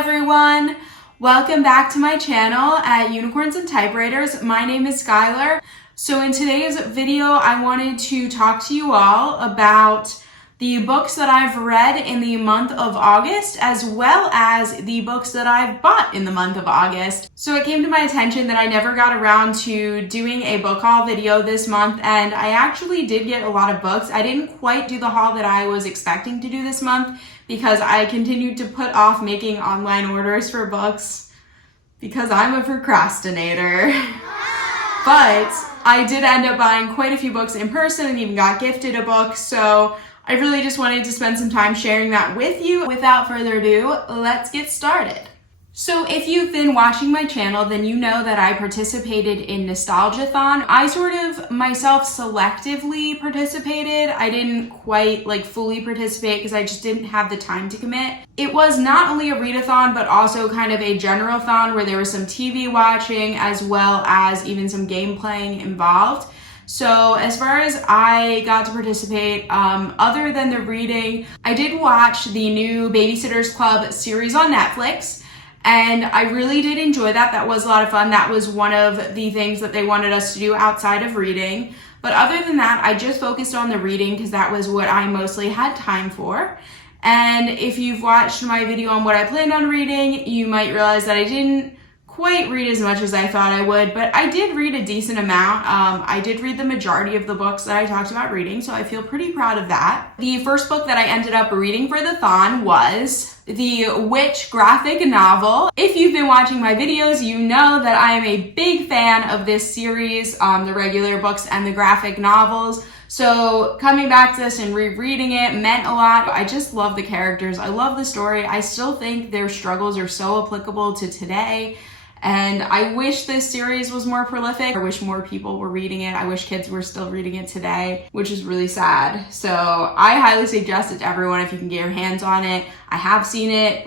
everyone! Welcome back to my channel at Unicorns and Typewriters. My name is Skylar. So in today's video, I wanted to talk to you all about the books that I've read in the month of August, as well as the books that I've bought in the month of August. So it came to my attention that I never got around to doing a book haul video this month, and I actually did get a lot of books. I didn't quite do the haul that I was expecting to do this month because I continued to put off making online orders for books because I'm a procrastinator. But I did end up buying quite a few books in person and even got gifted a book, so I really just wanted to spend some time sharing that with you. Without further ado, let's get started. So if you've been watching my channel, then you know that I participated in Nostalgia-thon. I sort of myself selectively participated. I didn't quite fully participate because I just didn't have the time to commit. It was not only a readathon, but also kind of a general-thon where there was some TV watching as well as even some game playing involved. So as far as I got to participate, other than the reading, I did watch the new Babysitters Club series on Netflix, and I really did enjoy that. That was a lot of fun. That was one of the things that they wanted us to do outside of reading. But other than that, I just focused on the reading because that was what I mostly had time for. And if you've watched my video on what I planned on reading, you might realize that I didn't quite read as much as I thought I would, but I did read a decent amount. I did read the majority of the books that I talked about reading, so I feel pretty proud of that. The first book that I ended up reading for the thon was the w.i.t.c.h graphic novel. If you've been watching my videos, you know that I am a big fan of this series, the regular books and the graphic novels. So coming back to this and rereading it meant a lot. I just love the characters. I love the story. I still think their struggles are so applicable to today. And I wish this series was more prolific. I wish more people were reading it. I wish kids were still reading it today, which is really sad. So I highly suggest it to everyone if you can get your hands on it. I have seen it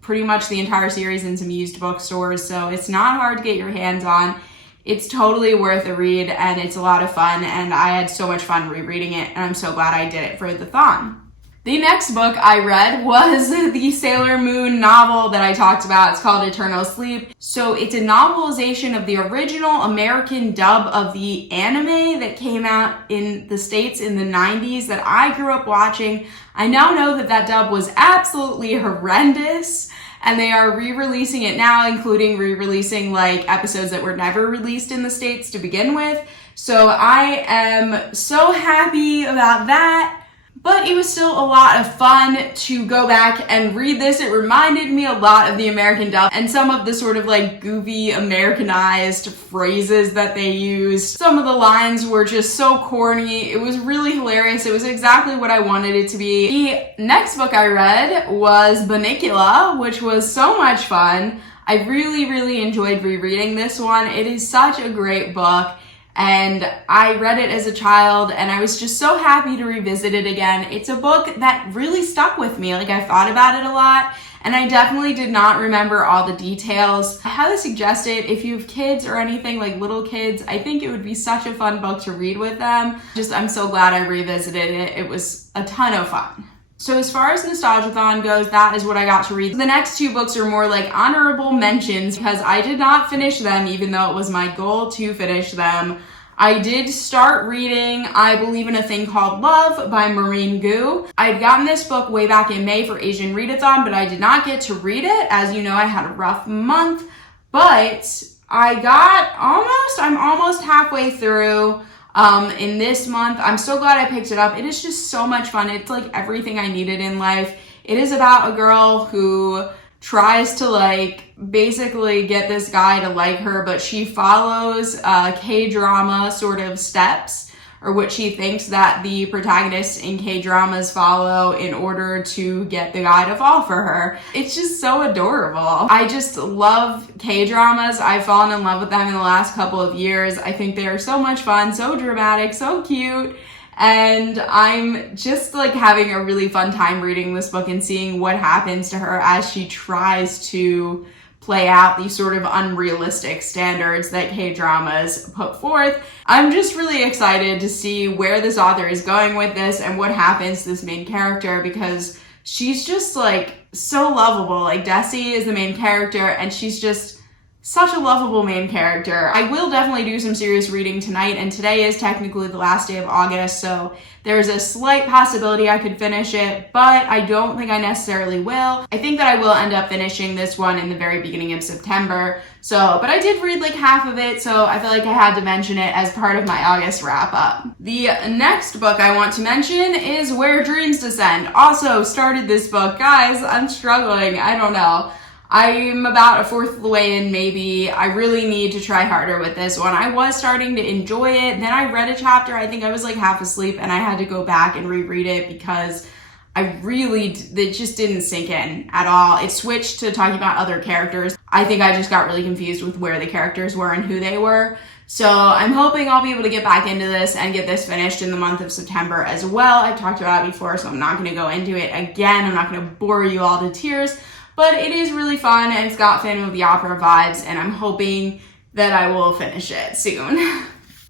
pretty much the entire series in some used bookstores, so it's not hard to get your hands on. It's totally worth a read and it's a lot of fun, and I had so much fun rereading it, and I'm so glad I did it for the thon. The next book I read was the Sailor Moon novel that I talked about. It's called Eternal Sleep. So it's a novelization of the original American dub of the anime that came out in the States in the 90s that I grew up watching. I now know that that dub was absolutely horrendous, and they are re-releasing it now, including re-releasing episodes that were never released in the States to begin with. So I am so happy about that. But it was still a lot of fun to go back and read this. It reminded me a lot of the American dub and some of the sort of goofy Americanized phrases that they used. Some of the lines were just so corny. It was really hilarious. It was exactly what I wanted it to be. The next book I read was Bunnicula, which was so much fun. I really, really enjoyed rereading this one. It is such a great book. And I read it as a child and I was just so happy to revisit it again. It's a book that really stuck with me. I thought about it a lot and I definitely did not remember all the details. I highly suggest it if you have kids or anything, little kids. I think it would be such a fun book to read with them. I'm so glad I revisited it. It was a ton of fun. So as far as Nostalgia-thon goes, that is what I got to read. The next two books are more honorable mentions because I did not finish them, even though it was my goal to finish them. I did start reading I Believe in a Thing Called Love by Maureen Gu. I'd gotten this book way back in May for Asian Readathon, but I did not get to read it. As you know, I had a rough month, but I'm almost halfway through. In this month. I'm so glad I picked it up. It is just so much fun. It's everything I needed in life. It is about a girl who tries to basically get this guy to like her, but she follows K-drama sort of steps, or what she thinks that the protagonists in K-dramas follow in order to get the guy to fall for her. It's just so adorable. I just love K-dramas. I've fallen in love with them in the last couple of years. I think they are so much fun, so dramatic, so cute. And I'm just having a really fun time reading this book and seeing what happens to her as she tries to play out these sort of unrealistic standards that K-dramas put forth. I'm just really excited to see where this author is going with this and what happens to this main character, because she's just like so lovable. Like Desi is the main character and she's just such a lovable main character. I will definitely do some serious reading tonight, and today is technically the last day of August, so there's a slight possibility I could finish it, but I don't think I necessarily will. I think that I will end up finishing this one in the very beginning of September. But I did read like half of it, so I feel like I had to mention it as part of my August wrap up. The next book I want to mention is Where Dreams Descend. Also started this book. Guys, I'm struggling. I don't know. I'm about a fourth of the way in, maybe. I really need to try harder with this one. I was starting to enjoy it. Then I read a chapter. I think I was like half asleep and I had to go back and reread it because it just didn't sink in at all. It switched to talking about other characters. I think I just got really confused with where the characters were and who they were. So I'm hoping I'll be able to get back into this and get this finished in the month of September as well. I've talked about it before, so I'm not going to go into it again. I'm not going to bore you all to tears. But it is really fun and it's got Phantom of the Opera vibes, and I'm hoping that I will finish it soon.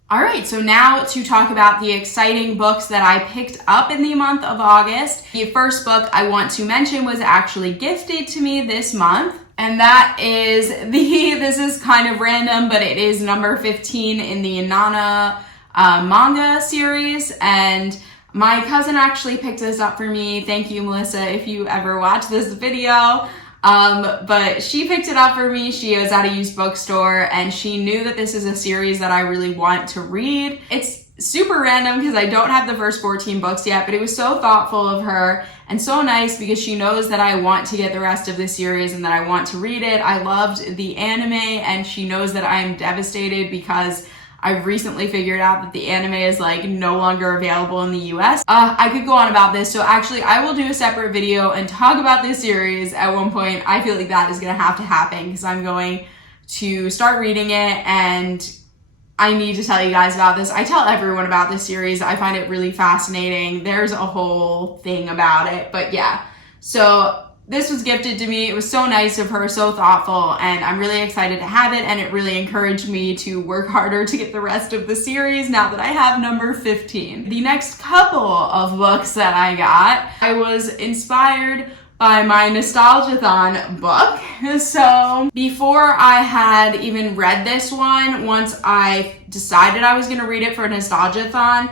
All right, so now to talk about the exciting books that I picked up in the month of August. The first book I want to mention was actually gifted to me this month, and that is this is kind of random, but it is number 15 in the Nana manga series, and my cousin actually picked this up for me. Thank you, Melissa, if you ever watch this video. But she picked it up for me. She was at a used bookstore and she knew that this is a series that I really want to read. It's super random because I don't have the first 14 books yet, but it was so thoughtful of her and so nice because she knows that I want to get the rest of the series and that I want to read it. I loved the anime and she knows that I am devastated because I've recently figured out that the anime is like no longer available in the US. I could go on about this, so actually I will do a separate video and talk about this series at one point. I feel like that is gonna have to happen because I'm going to start reading it and I need to tell you guys about this. I tell everyone about this series. I find it really fascinating. There's a whole thing about it, but yeah. So this was gifted to me. It was so nice of her, so thoughtful, and I'm really excited to have it, and it really encouraged me to work harder to get the rest of the series now that I have number 15. The next couple of books that I got, I was inspired by my Nostalgia-thon book. So before I had even read this one, once I decided I was gonna read it for Nostalgia-thon,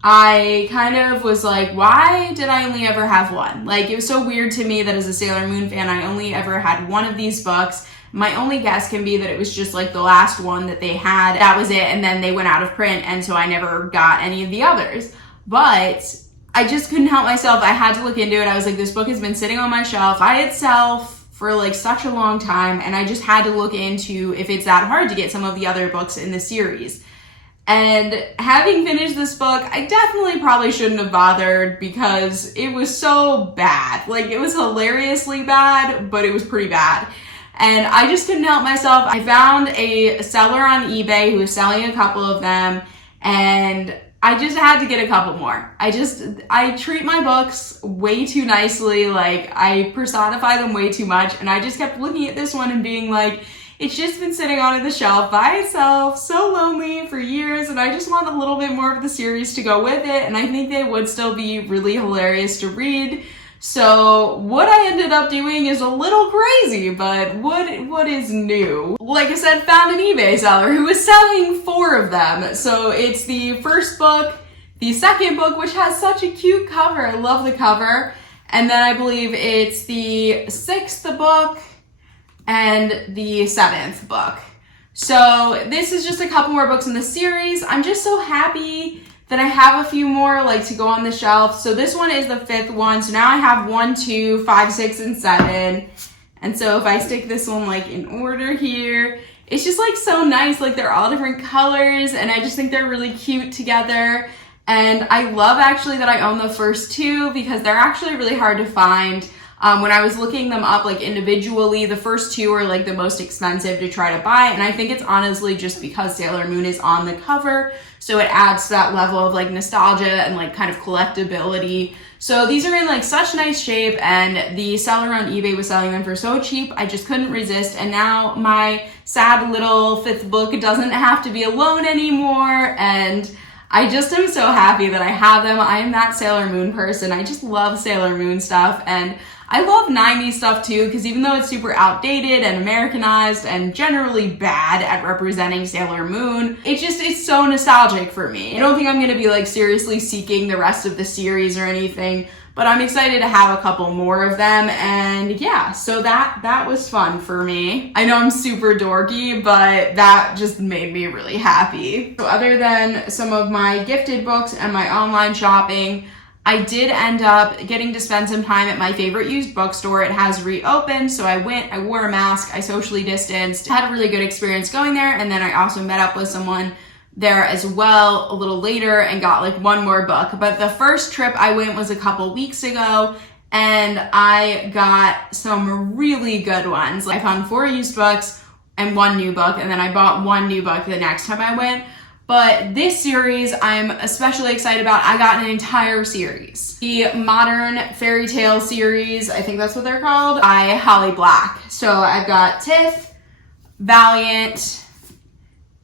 I kind of was like, why did I only ever have one? Like, it was so weird to me that as a Sailor Moon fan, I only ever had one of these books. My only guess can be that it was just like the last one that they had. That was it, and then they went out of print, and so I never got any of the others. But I just couldn't help myself. I had to look into it. I was like, this book has been sitting on my shelf by itself for like such a long time, and I just had to look into if it's that hard to get some of the other books in the series. And having finished this book, I definitely probably shouldn't have bothered because it was so bad. Like, it was hilariously bad, but it was pretty bad. And I just couldn't help myself. I found a seller on eBay who was selling a couple of them, and I just had to get a couple more. I treat my books way too nicely. Like, I personify them way too much, and I just kept looking at this one and being like, it's just been sitting on the shelf by itself, so lonely for years, and I just want a little bit more of the series to go with it, and I think they would still be really hilarious to read. So what I ended up doing is a little crazy, but what is new? Like I said, found an eBay seller who was selling 4 of them. So it's the first book, the second book, which has such a cute cover. I love the cover. And then I believe it's the 6th book, and the 7th book. So this is just a couple more books in the series. I'm just so happy that I have a few more like to go on the shelf. So this one is the 5th one. So now I have 1, 2, 5, 6, and 7. And so if I stick this one like in order here, it's just like so nice. Like, they're all different colors and I just think they're really cute together. And I love actually that I own the first 2 because they're actually really hard to find. When I was looking them up like individually, the first 2 are like the most expensive to try to buy, and I think it's honestly just because Sailor Moon is on the cover, so it adds to that level of like nostalgia and like kind of collectability. So these are in like such nice shape, and the seller on eBay was selling them for so cheap, I just couldn't resist, and now my sad little 5th book doesn't have to be alone anymore, and I just am so happy that I have them. I am that Sailor Moon person. I just love Sailor Moon stuff, and I love 90s stuff too, because even though it's super outdated and Americanized and generally bad at representing Sailor Moon, it's so nostalgic for me. I don't think I'm going to be like seriously seeking the rest of the series or anything, but I'm excited to have a couple more of them, and yeah, so that was fun for me. I know I'm super dorky, but that just made me really happy. So other than some of my gifted books and my online shopping, I did end up getting to spend some time at my favorite used bookstore. It has reopened, so I went, I wore a mask, I socially distanced, had a really good experience going there, and then I also met up with someone there as well a little later and got like one more book. But the first trip I went was a couple weeks ago, and I got some really good ones. I found 4 used books and 1 new book, and then I bought 1 new book the next time I went. But this series I'm especially excited about. I got an entire series. The Modern Fairy Tale series, I think that's what they're called, by Holly Black. So I've got Tiff, Valiant,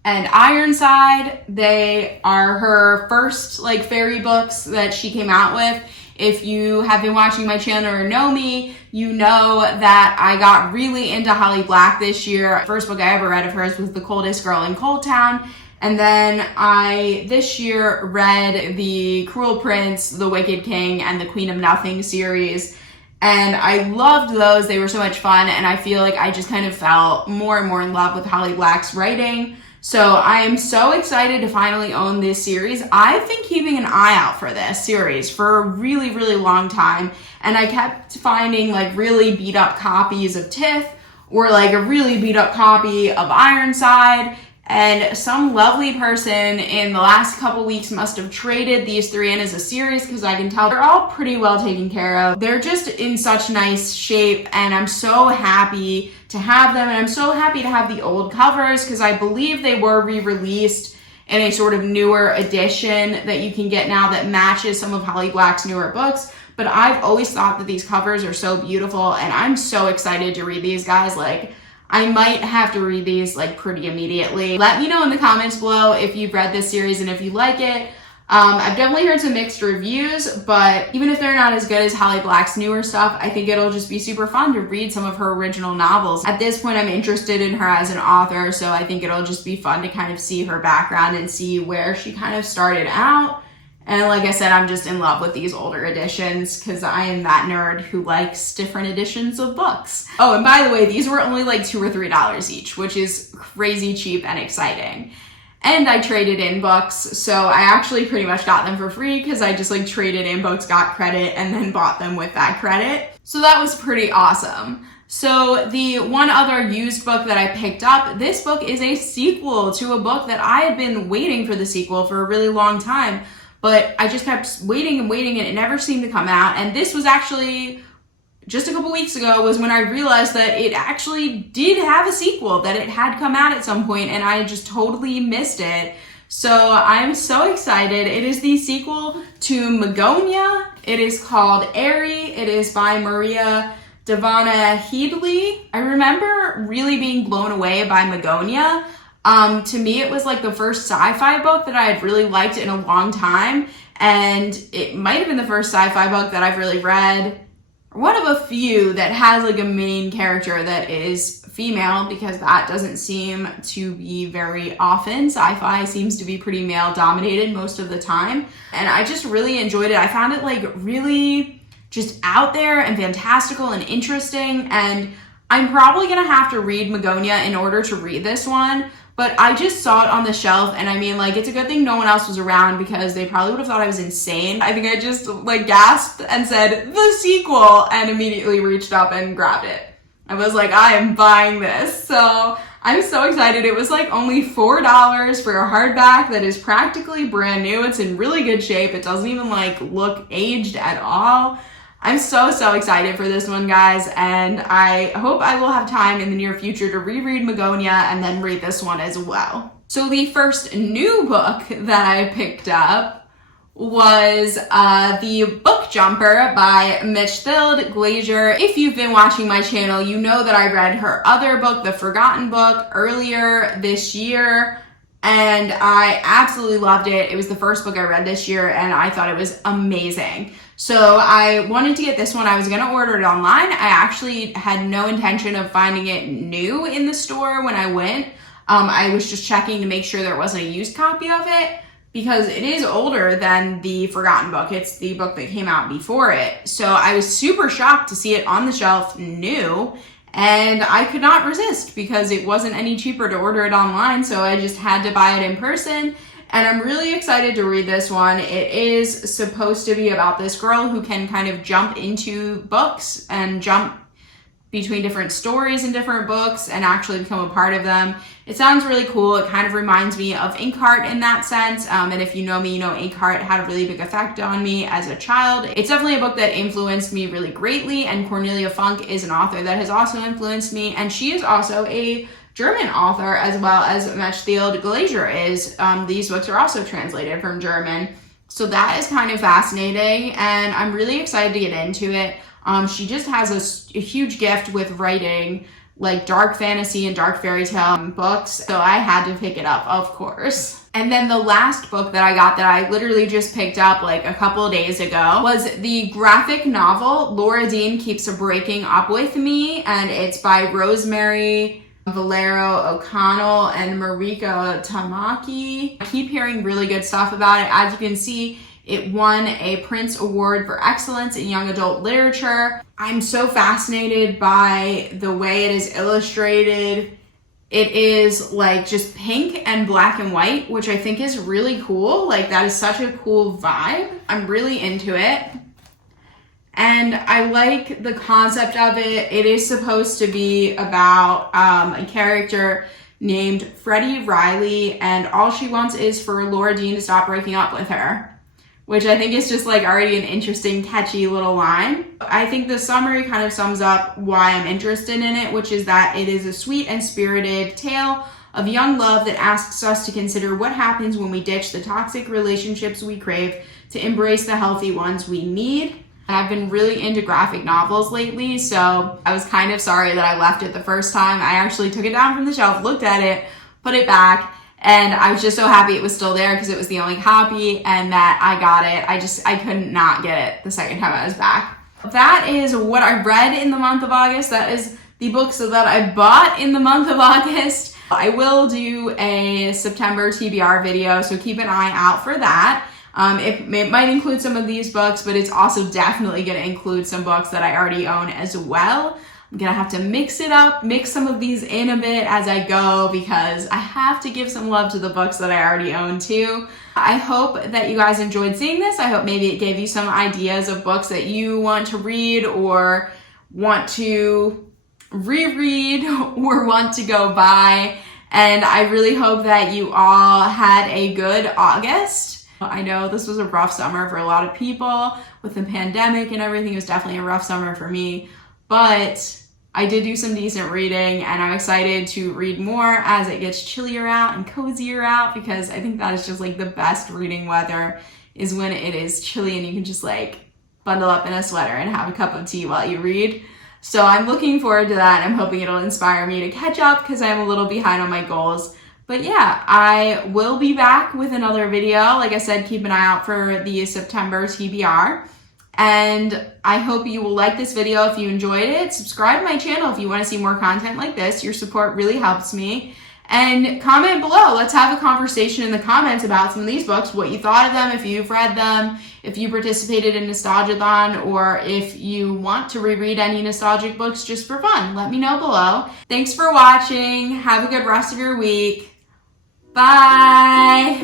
and Ironside. They are her first like fairy books that she came out with. If you have been watching my channel or know me, you know that I got really into Holly Black this year. First book I ever read of hers was The Coldest Girl in Cold Town. And then I, this year, read the Cruel Prince, The Wicked King, and the Queen of Nothing series. And I loved those. They were so much fun. And I feel like I just kind of fell more and more in love with Holly Black's writing. So I am so excited to finally own this series. I've been keeping an eye out for this series for a really, really long time. And I kept finding like really beat up copies of Tiff or like a really beat up copy of Ironside. And some lovely person in the last couple weeks must have traded these 3 in as a series, because I can tell they're all pretty well taken care of. They're just in such nice shape, and I'm so happy to have them. And I'm so happy to have the old covers, because I believe they were re-released in a sort of newer edition that you can get now that matches some of Holly Black's newer books. But I've always thought that these covers are so beautiful, and I'm so excited to read these guys. Like, I might have to read these like pretty immediately. Let me know in the comments below if you've read this series and if you like it. I've definitely heard some mixed reviews, but even if they're not as good as Holly Black's newer stuff, I think it'll just be super fun to read some of her original novels. At this point, I'm interested in her as an author, so I think it'll just be fun to kind of see her background and see where she kind of started out. And like I said, I'm just in love with these older editions because I am that nerd who likes different editions of books. Oh, and by the way, these were only like $2 or $3 each, which is crazy cheap and exciting. And I traded in books, so I actually pretty much got them for free because I just like traded in books, got credit, and then bought them with that credit. So that was pretty awesome. So the one other used book that I picked up, this book is a sequel to a book that I had been waiting for the sequel for a really long time. But I just kept waiting and waiting, and it never seemed to come out. And this was actually just a couple weeks ago was when I realized that it actually did have a sequel, that it had come out at some point, and I just totally missed it. So I'm so excited. It is the sequel to Magonia. It is called Airy. It is by Maria Devana Headley. I remember really being blown away by Magonia. To me, it was like the first sci-fi book that I had really liked in a long time. And it might have been the first sci-fi book that I've really read, one of a few that has like a main character that is female, because that doesn't seem to be very often. Sci-fi seems to be pretty male dominated most of the time. And I just really enjoyed it. I found it like really just out there and fantastical and interesting. And I'm probably gonna have to read Magonia in order to read this one. But I just saw it on the shelf, and I mean, like, it's a good thing no one else was around because they probably would have thought I was insane. I think I just, like, gasped and said, the sequel, and immediately reached up and grabbed it. I was like, I am buying this. So I'm so excited. It was, like, only $4 for a hardback that is practically brand new. It's in really good shape. It doesn't even, like, look aged at all. I'm so excited for this one, guys, and I hope I will have time in the near future to reread Magonia and then read this one as well. So the first new book that I picked up was The Book Jumper by Mitch, Glazier. If you've been watching my channel, you know that I read her other book, The Forgotten Book, earlier this year. and I absolutely loved it. It was the first book I read this year, and I thought it was amazing. So I wanted to get this one. I was going to order it online. I actually had no intention of finding it new in the store when I went. I was just checking to make sure there wasn't a used copy of it, because it is older than the Forgotten book. It's the book that came out before it. So I was super shocked to see it on the shelf new, and I could not resist because it wasn't any cheaper to order it online. So I just had to buy it in person. And I'm really excited to read this one. It is supposed to be about this girl who can kind of jump into books and jump between different stories in different books and actually become a part of them. It sounds really cool. It kind of reminds me of Inkheart in that sense. And if you know me, you know Inkheart had a really big effect on me as a child. It's definitely a book that influenced me really greatly. And Cornelia Funk is an author that has also influenced me. And she is also a German author, as well as Mitch Glazier is. These books are also translated from German. So that is kind of fascinating. And I'm really excited to get into it. She just has a huge gift with writing like dark fantasy and dark fairy tale books. So I had to pick it up, of course. And then the last book that I got that I literally just picked up like a couple of days ago was the graphic novel Laura Dean Keeps Breaking Up With Me. And it's by Rosemary Valero O'Connell and Marika Tamaki. I keep hearing really good stuff about it. As you can see, it won a Prince Award for Excellence in Young Adult Literature. I'm so fascinated by the way it is illustrated. It is like just pink and black and white, which I think is really cool. Like that is such a cool vibe. I'm really into it. And I like the concept of it. It is supposed to be about a character named Freddie Riley, and all she wants is for Laura Dean to stop breaking up with her, which I think is just like already an interesting, catchy little line. I think the summary kind of sums up why I'm interested in it, which is that it is a sweet and spirited tale of young love that asks us to consider what happens when we ditch the toxic relationships we crave to embrace the healthy ones we need. And I've been really into graphic novels lately, so I was kind of sorry that I left it the first time. I actually took it down from the shelf, looked at it, put it back, and I was just so happy it was still there because it was the only copy and that I got it. I couldn't not get it the second time I was back. That is what I read in the month of August. That is the books that I bought in the month of August. I will do a September TBR video, so keep an eye out for that. It might include some of these books, but it's also definitely going to include some books that I already own as well. I'm going to have to mix it up, mix some of these in a bit as I go, because I have to give some love to the books that I already own too. I hope that you guys enjoyed seeing this. I hope maybe it gave you some ideas of books that you want to read or want to reread or want to go buy. And I really hope that you all had a good August. I know this was a rough summer for a lot of people with the pandemic and everything. It was definitely a rough summer for me, but I did do some decent reading, and I'm excited to read more as it gets chillier out and cozier out, because I think that is just like the best reading weather is when it is chilly and you can just like bundle up in a sweater and have a cup of tea while you read. So I'm looking forward to that. I'm hoping it'll inspire me to catch up because I'm a little behind on my goals. But yeah, I will be back with another video. Like I said, keep an eye out for the September TBR. And I hope you will like this video if you enjoyed it. Subscribe to my channel if you want to see more content like this. Your support really helps me. And comment below. Let's have a conversation in the comments about some of these books, what you thought of them, if you've read them, if you participated in Nostalgiathon, or if you want to reread any nostalgic books just for fun. Let me know below. Thanks for watching. Have a good rest of your week. Bye!